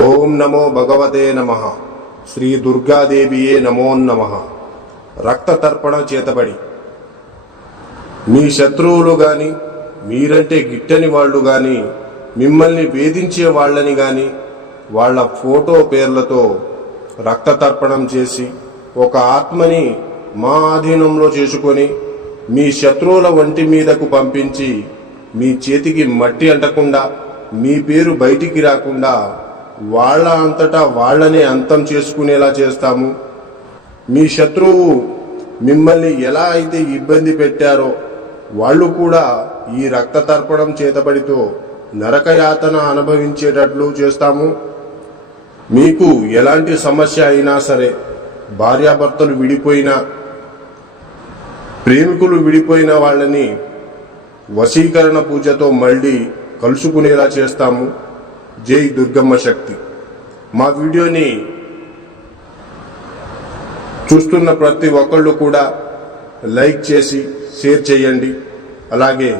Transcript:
ఓం నమో భగవతే నమః. శ్రీ దుర్గాదేవియే నమో నమః. రక్త తర్పణ చేతబడి మీ శత్రువులు గాని, మీరంటే గిట్టని వాళ్ళు గాని, మిమ్మల్ని వేధించే వాళ్ళని గాని వాళ్ళ ఫోటో పేర్లతో రక్త తర్పణం చేసి ఒక ఆత్మని మా ఆధీనంలో చేసుకొని మీ శత్రువుల వంటి మీదకు పంపించి మీ చేతికి మట్టి అంటకుండా, మీ పేరు బయటికి రాకుండా వాళ్ళ అంతటా వాళ్ళనే అంతం చేసుకునేలా చేస్తాము. మీ శత్రువు మిమ్మల్ని ఎలా అయితే ఇబ్బంది పెట్టారో వాళ్ళు కూడా ఈ రక్త తర్పణం చేతబడితో నరకయాతన అనుభవించేటట్లు చేస్తాము. మీకు ఎలాంటి సమస్య అయినా సరే, భార్యాభర్తలు విడిపోయినా, ప్రేమికులు విడిపోయిన వాళ్ళని వశీకరణ పూజతో మళ్ళీ కలుసుకునేలా చేస్తాము. జై దుర్గమ్మ శక్తి. మా వీడియోని చూస్తున్న ప్రతి ఒక్కళ్ళు కూడా లైక్ చేసి షేర్ చేయండి. అలాగే